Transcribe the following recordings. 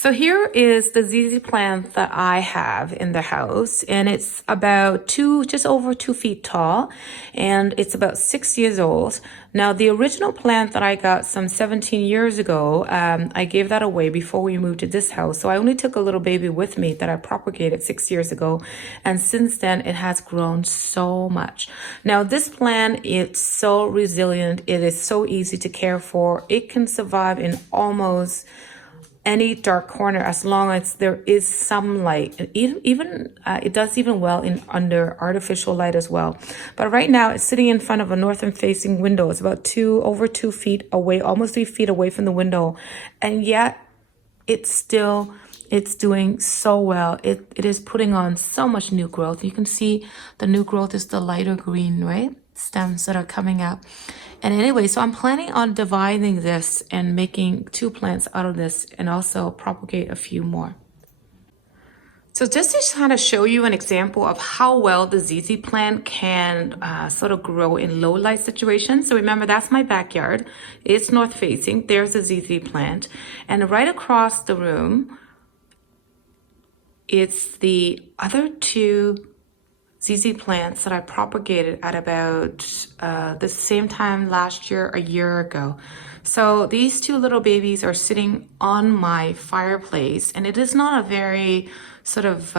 So here is the ZZ plant that I have in the house, and it's about just over 2 feet tall, and it's about 6 years old. Now, the original plant that I got some 17 years ago, I gave that away before we moved to this house. So I only took a little baby with me that I propagated 6 years ago, and since then it has grown so much. Now, this plant, it's so resilient. It is so easy to care for. It can survive in almost any dark corner as long as there is some light. It does even well in under artificial light as well. But right now it's sitting in front of a northern facing window. It's about over 2 feet away, almost 3 feet away from the window, and yet it's doing so well. It is putting on so much new growth. You can see the new growth is the lighter green, right? Stems that are coming up. And anyway, so I'm planning on dividing this and making 2 plants out of this and also propagate a few more. So just to kind of show you an example of how well the ZZ plant can sort of grow in low light situations. So remember, that's my backyard. It's north facing. There's a ZZ plant. And right across the room, it's the other 2 ZZ plants that I propagated at about the same time last year, a year ago. So these 2 little babies are sitting on my fireplace, and it is not a very sort of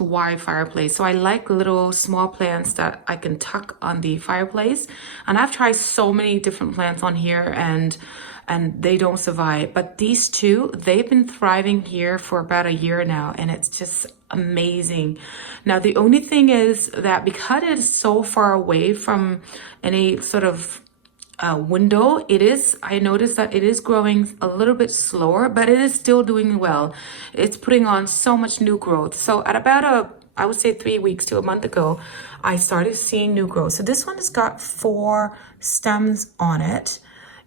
wide fireplace. So I like little small plants that I can tuck on the fireplace. And I've tried so many different plants on here, and they don't survive. But these 2, they've been thriving here for about a year now, and it's just amazing. Now, the only thing is that because it is so far away from any sort of window, I noticed that it is growing a little bit slower, but it is still doing well. It's putting on so much new growth. So at about I would say 3 weeks to a month ago, I started seeing new growth. So this one has got 4 stems on it.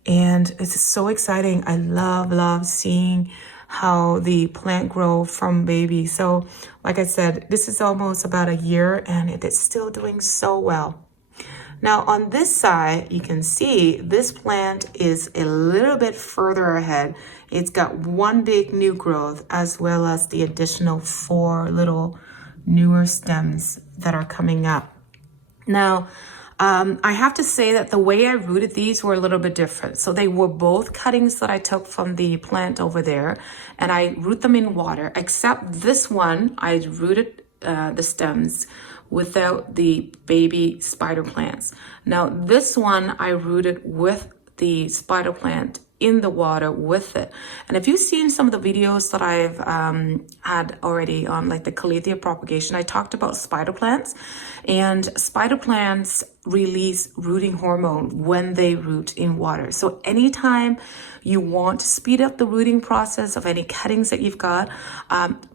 And it's so exciting. I love seeing how the plant grow from baby. So like I said, this is almost about a year and it is still doing so well. Now on this side, you can see this plant is a little bit further ahead. It's got 1 big new growth as well as the additional 4 little newer stems that are coming up. Now, I have to say that the way I rooted these were a little bit different. So they were both cuttings that I took from the plant over there, and I root them in water, except this one, I rooted the stems without the baby spider plants. Now this one I rooted with the spider plant in the water with it. And if you've seen some of the videos that I've had already on like the Calathea propagation, I talked about spider plants, and spider plants release rooting hormone when they root in water. So anytime you want to speed up the rooting process of any cuttings that you've got,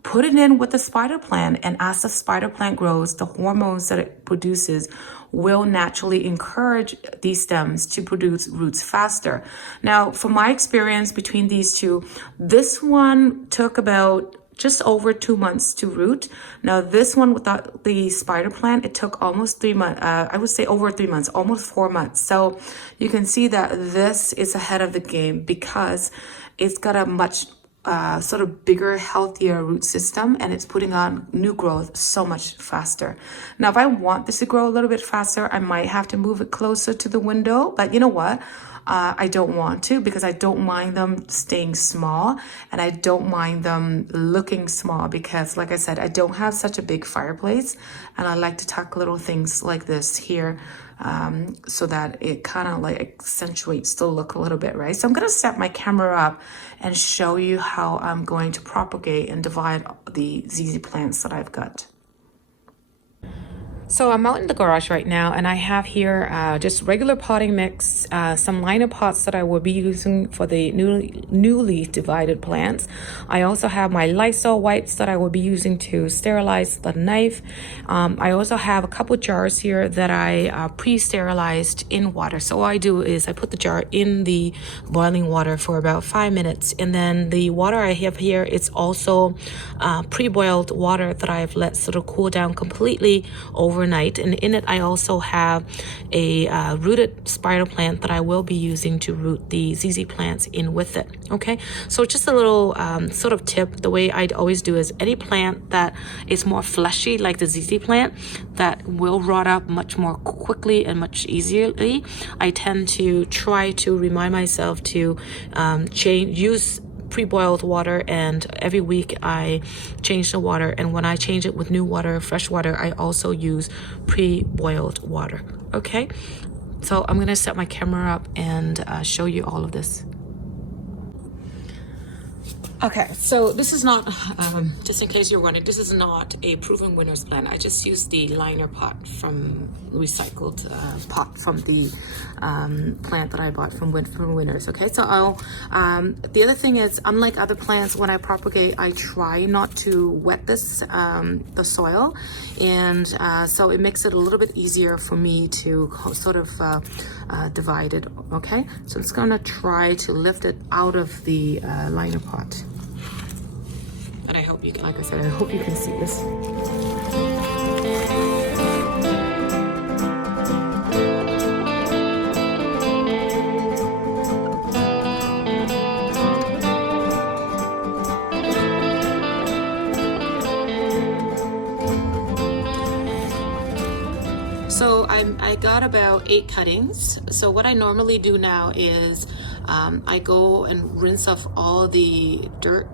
put it in with the spider plant, and as the spider plant grows, the hormones that it produces will naturally encourage these stems to produce roots faster. Now, from my experience between these 2, this one took about just over 2 months to root. Now this one without the spider plant, it took almost 3 months. I would say over 3 months, almost 4 months. So you can see that this is ahead of the game because it's got a much sort of bigger, healthier root system, and it's putting on new growth so much faster. Now, if I want this to grow a little bit faster, I might have to move it closer to the window, but you know what? I don't want to, because I don't mind them staying small, and I don't mind them looking small because, like I said, I don't have such a big fireplace, and I like to tuck little things like this here so that it kind of like accentuates the look a little bit, right? So I'm going to set my camera up and show you how I'm going to propagate and divide the ZZ plants that I've got. So I'm out in the garage right now, and I have here just regular potting mix, some liner pots that I will be using for the newly divided plants. I also have my Lysol wipes that I will be using to sterilize the knife. I also have a couple jars here that I pre-sterilized in water. So all I do is I put the jar in the boiling water for about 5 minutes, and then the water I have here, it's also pre-boiled water that I've let sort of cool down completely over overnight, and in it I also have a rooted spider plant that I will be using to root the ZZ plants in with it. Okay, so just a little sort of tip. The way I'd always do is any plant that is more fleshy, like the ZZ plant, that will rot up much more quickly and much easily, I tend to try to remind myself to use pre-boiled water, and every week I change the water, and when I change it with new water, fresh water, I also use pre-boiled water. Okay, so I'm gonna set my camera up and show you all of this. Okay, so this is not, just in case you're wondering, this is not a proven winner's plant. I just used the liner pot from recycled pot from the plant that I bought from Winners. Okay, so the other thing is, unlike other plants, when I propagate, I try not to wet this the soil, and so it makes it a little bit easier for me to sort of divide it. Okay, so I'm just gonna try to lift it out of the liner pot. And I hope you can, like I said, I hope you can see this. So I got about 8 cuttings. So what I normally do now is I go and rinse off all the dirt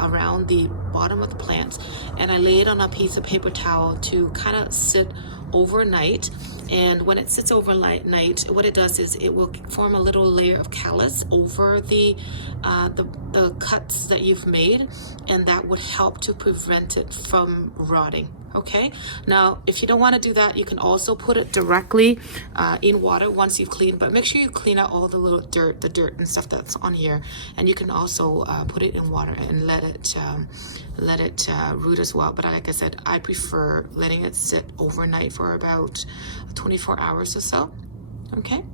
around the bottom of the plants, and I lay it on a piece of paper towel to kind of sit overnight. And when it sits overnight, what it does is it will form a little layer of callus over the cuts that you've made, and that would help to prevent it from rotting. Okay, now if you don't want to do that, you can also put it directly in water once you've cleaned, but make sure you clean out all the little dirt, and stuff that's on here, and you can also put it in water and let it root as well. But like I said, I prefer letting it sit overnight for about 24 hours or so. Okay.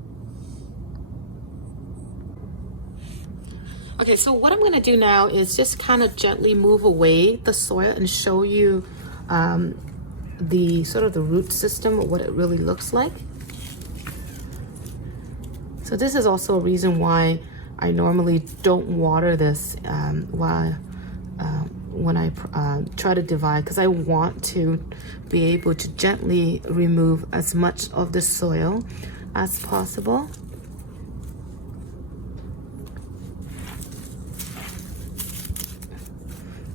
Okay, so what I'm going to do now is just kind of gently move away the soil and show you the sort of the root system, what it really looks like. So this is also a reason why I normally don't water this when I try to divide, because I want to be able to gently remove as much of the soil as possible.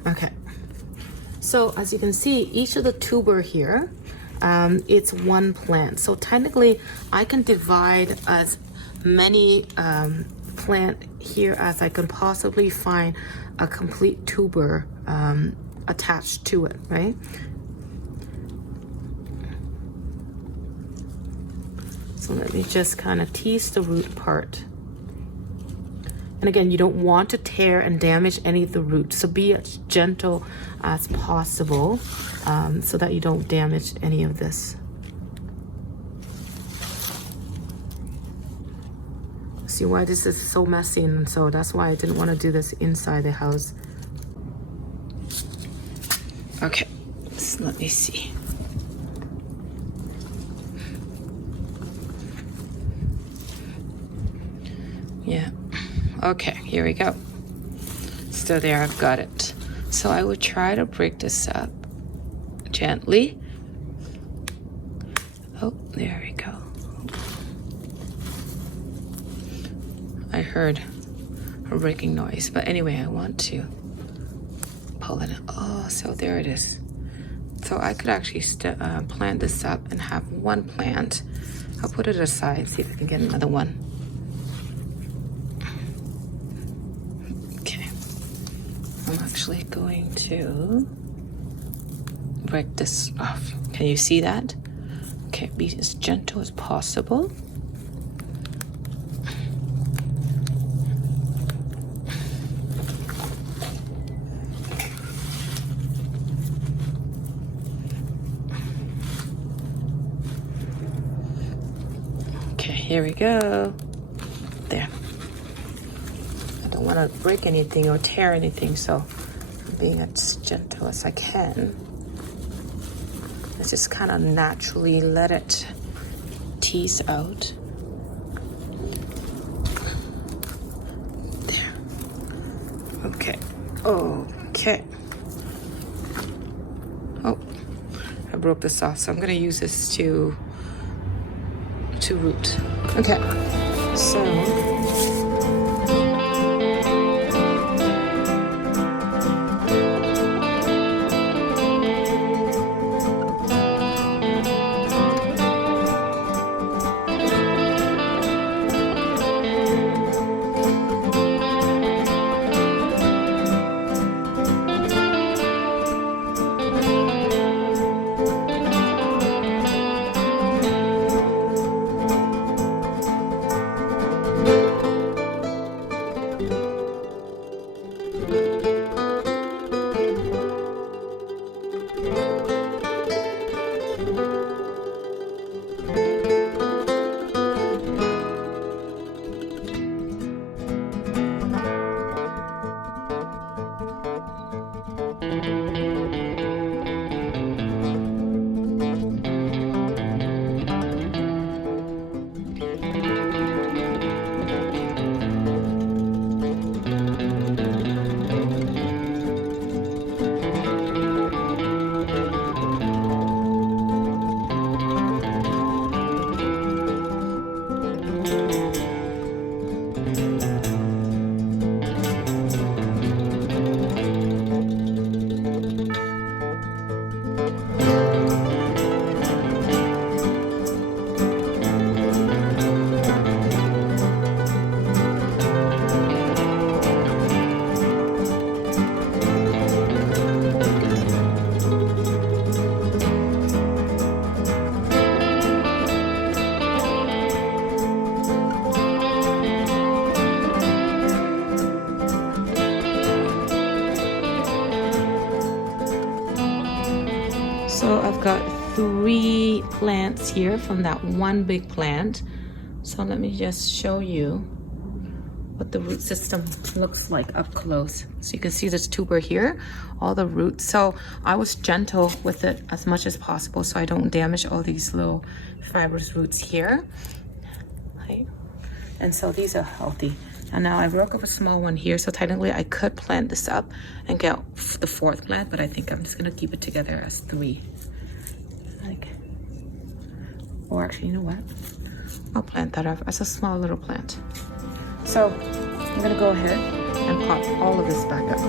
Okay. So as you can see, each of the tuber here, it's one plant. So technically, I can divide as many plant here as I can possibly find a complete tuber attached to it, right? So let me just kind of tease the root part. And again, you don't want to tear and damage any of the roots, so be as gentle as possible so that you don't damage any of this. See why this is so messy, and so that's why I didn't want to do this inside the house. Okay, so let me see. Yeah. Okay, here we go. So there, I've got it. So I would try to break this up gently. Oh, there we go. I heard a breaking noise, but anyway, I want to pull it. Oh, so there it is. So I could actually plant this up and have one plant. I'll put it aside, see if I can get another one. I'm actually going to break this off. Can you see that? Okay, be as gentle as possible. Okay, here we go. There. Want to break anything or tear anything, so I'm being as gentle as I can. Let's just kind of naturally let it tease out. There. Okay. Okay. Oh, I broke this off, so I'm gonna use this to root. Okay. So. So I've got 3 plants here from that one big plant. So let me just show you what the root system looks like up close. So you can see this tuber here, all the roots. So I was gentle with it as much as possible so I don't damage all these little fibrous roots here. Right. And so these are healthy. And now I broke up a small one here, so technically I could plant this up and get the 4th plant, but I think I'm just gonna keep it together as 3. Or actually, you know what? I'll plant that up as a small little plant. So I'm gonna go ahead and pop all of this back up.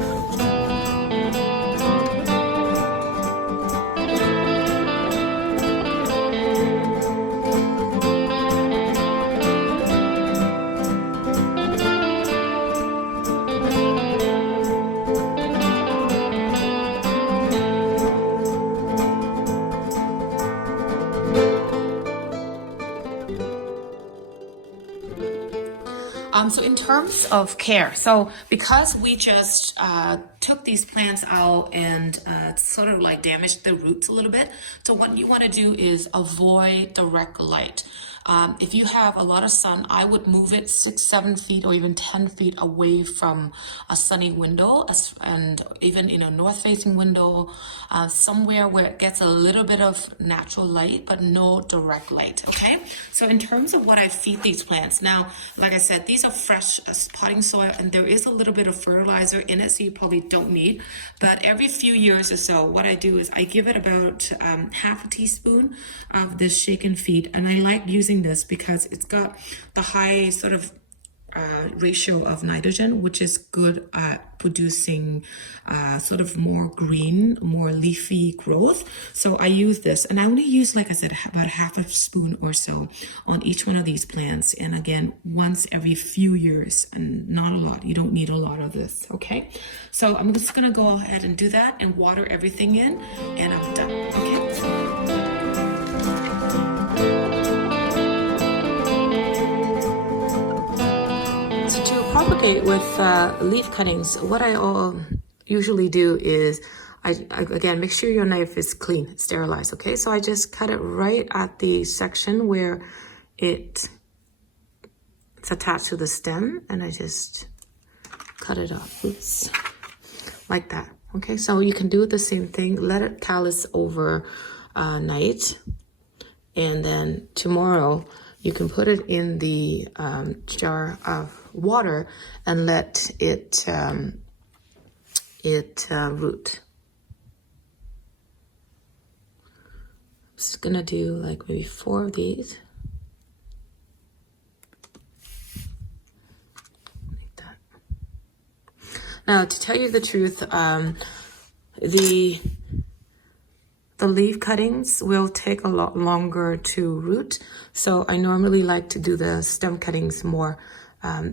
So in terms of care, so because we just took these plants out and sort of like damaged the roots a little bit, so what you want to do is avoid direct light. If you have a lot of sun, I would move it 6-7 feet or even 10 feet away from a sunny window, and even in a north-facing window, somewhere where it gets a little bit of natural light, but no direct light, okay? So in terms of what I feed these plants, now, like I said, these are fresh potting soil, and there is a little bit of fertilizer in it, so you probably don't need, but every few years or so, what I do is I give it about half a teaspoon of this shake and feed, and I like using this because it's got the high sort of ratio of nitrogen, which is good at producing sort of more green, more leafy growth. So I use this, and I only use, like I said, about half a spoon or so on each one of these plants. And again, once every few years, and not a lot. You don't need a lot of this, okay? So I'm just gonna go ahead and do that and water everything in, and I'm done, okay? Propagate with leaf cuttings, what I usually do is I again make sure your knife is clean, sterilized, okay? So I just cut it right at the section where it's attached to the stem, and I just cut it off, oops, like that, okay? So you can do the same thing, let it callus over night. And then tomorrow you can put it in the jar of water and let it root. I'm just gonna do like maybe 4 of these. Like that. Now, to tell you the truth, the leaf cuttings will take a lot longer to root. So I normally like to do the stem cuttings more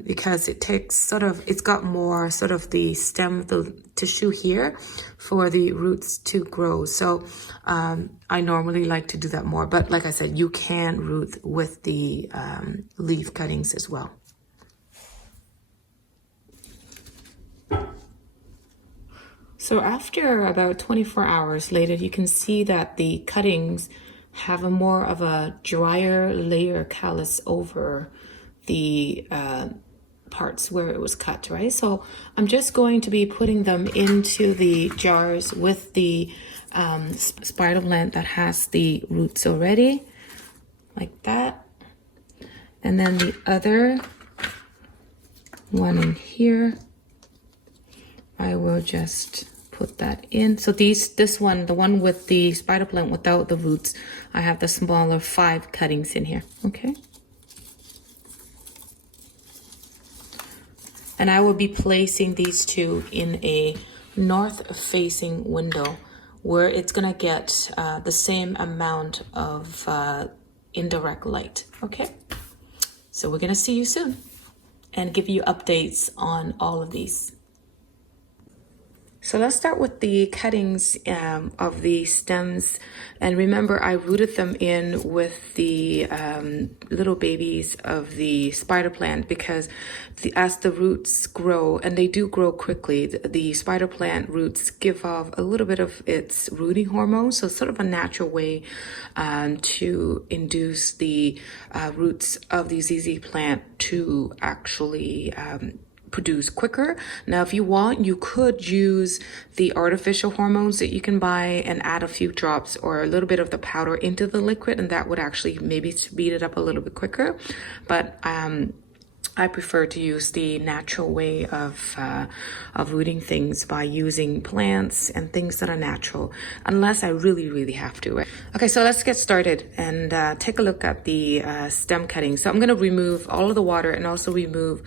because it takes it's got more sort of the stem, the tissue here for the roots to grow. So I normally like to do that more. But like I said, you can root with the leaf cuttings as well. So after about 24 hours later, you can see that the cuttings have a more of a drier layer callus over the parts where it was cut, right? So I'm just going to be putting them into the jars with the spider plant that has the roots already, like that. And then the other one in here, I will just put that in. So this one, the one with the spider plant without the roots, I have the smaller 5 cuttings in here, okay? And I will be placing these 2 in a north-facing window where it's gonna get the same amount of indirect light, okay? So we're gonna see you soon and give you updates on all of these. So let's start with the cuttings of the stems. And remember, I rooted them in with the little babies of the spider plant because as the roots grow, and they do grow quickly, the spider plant roots give off a little bit of its rooting hormone. So it's sort of a natural way to induce the roots of the ZZ plant to actually produce quicker. Now, if you want, you could use the artificial hormones that you can buy and add a few drops or a little bit of the powder into the liquid, and that would actually maybe speed it up a little bit quicker. But I prefer to use the natural way of rooting things by using plants and things that are natural, unless I really have to. Okay, so let's get started and take a look at the stem cutting. So I'm going to remove all of the water and also remove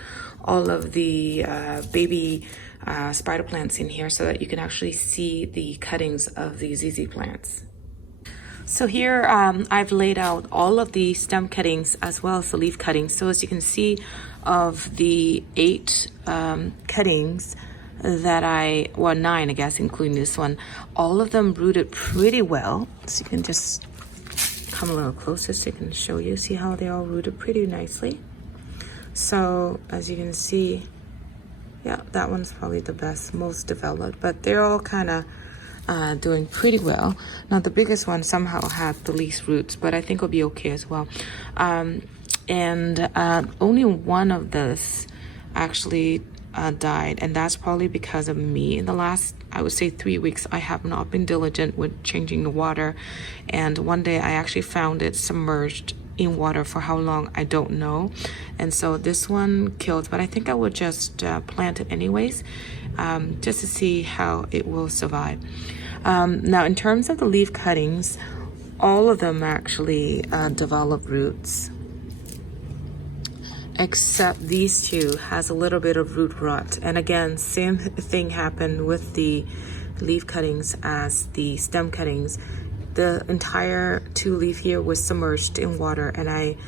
all of the baby spider plants in here so that you can actually see the cuttings of the ZZ plants. So here I've laid out all of the stem cuttings as well as the leaf cuttings. So as you can see, of the 8 cuttings that well, 9 I guess, including this one, all of them rooted pretty well. So you can just come a little closer so I can show you, see how they all rooted pretty nicely. So as you can see, yeah, that one's probably the best, most developed, but they're all kind of doing pretty well. Now the biggest one somehow had the least roots, but I think it'll be okay as well. And only one of this actually died, and that's probably because of me. In the last, I would say 3 weeks, I have not been diligent with changing the water, and one day I actually found it submerged in water. For how long, I don't know, and so this one killed, but I think I would just plant it anyways, just to see how it will survive. Now in terms of the leaf cuttings, all of them actually develop roots, except these 2 has a little bit of root rot. And again, same thing happened with the leaf cuttings as the stem cuttings. The entire 2 leaf here was submerged in water, and I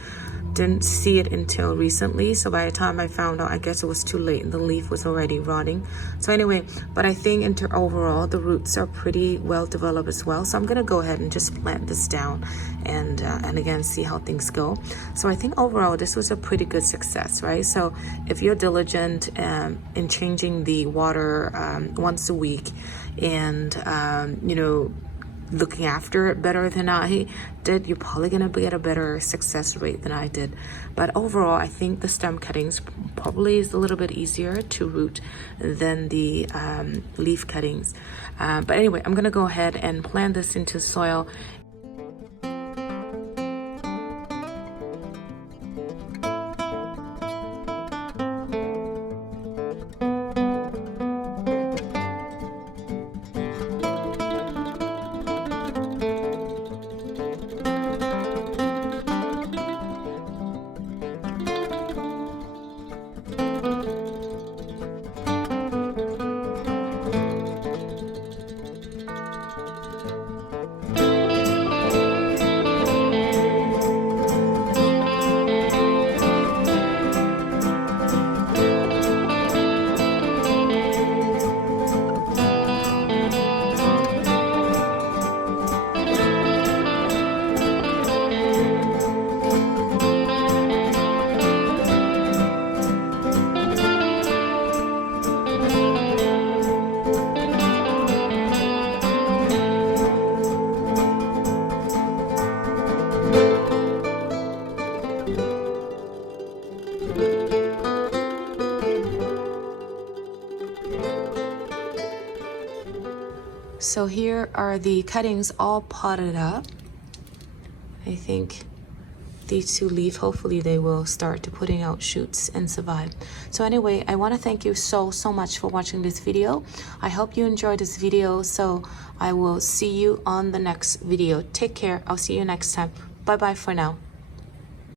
didn't see it until recently. So by the time I found out, I guess it was too late and the leaf was already rotting. So anyway, but I think overall the roots are pretty well developed as well. So I'm gonna go ahead and just plant this down and again see how things go. So I think overall this was a pretty good success, right? So if you're diligent in changing the water once a week and you know, looking after it better than I did, you're probably gonna get a better success rate than I did. But overall, I think the stem cuttings probably is a little bit easier to root than the leaf cuttings. But anyway, I'm gonna go ahead and plant this into soil. So here are the cuttings all potted up. I think these two leaf, hopefully they will start to putting out shoots and survive. So anyway, I want to thank you so much for watching this video. I hope you enjoyed this video. So I will see you on the next video. Take care. I'll see you next time. Bye bye for now.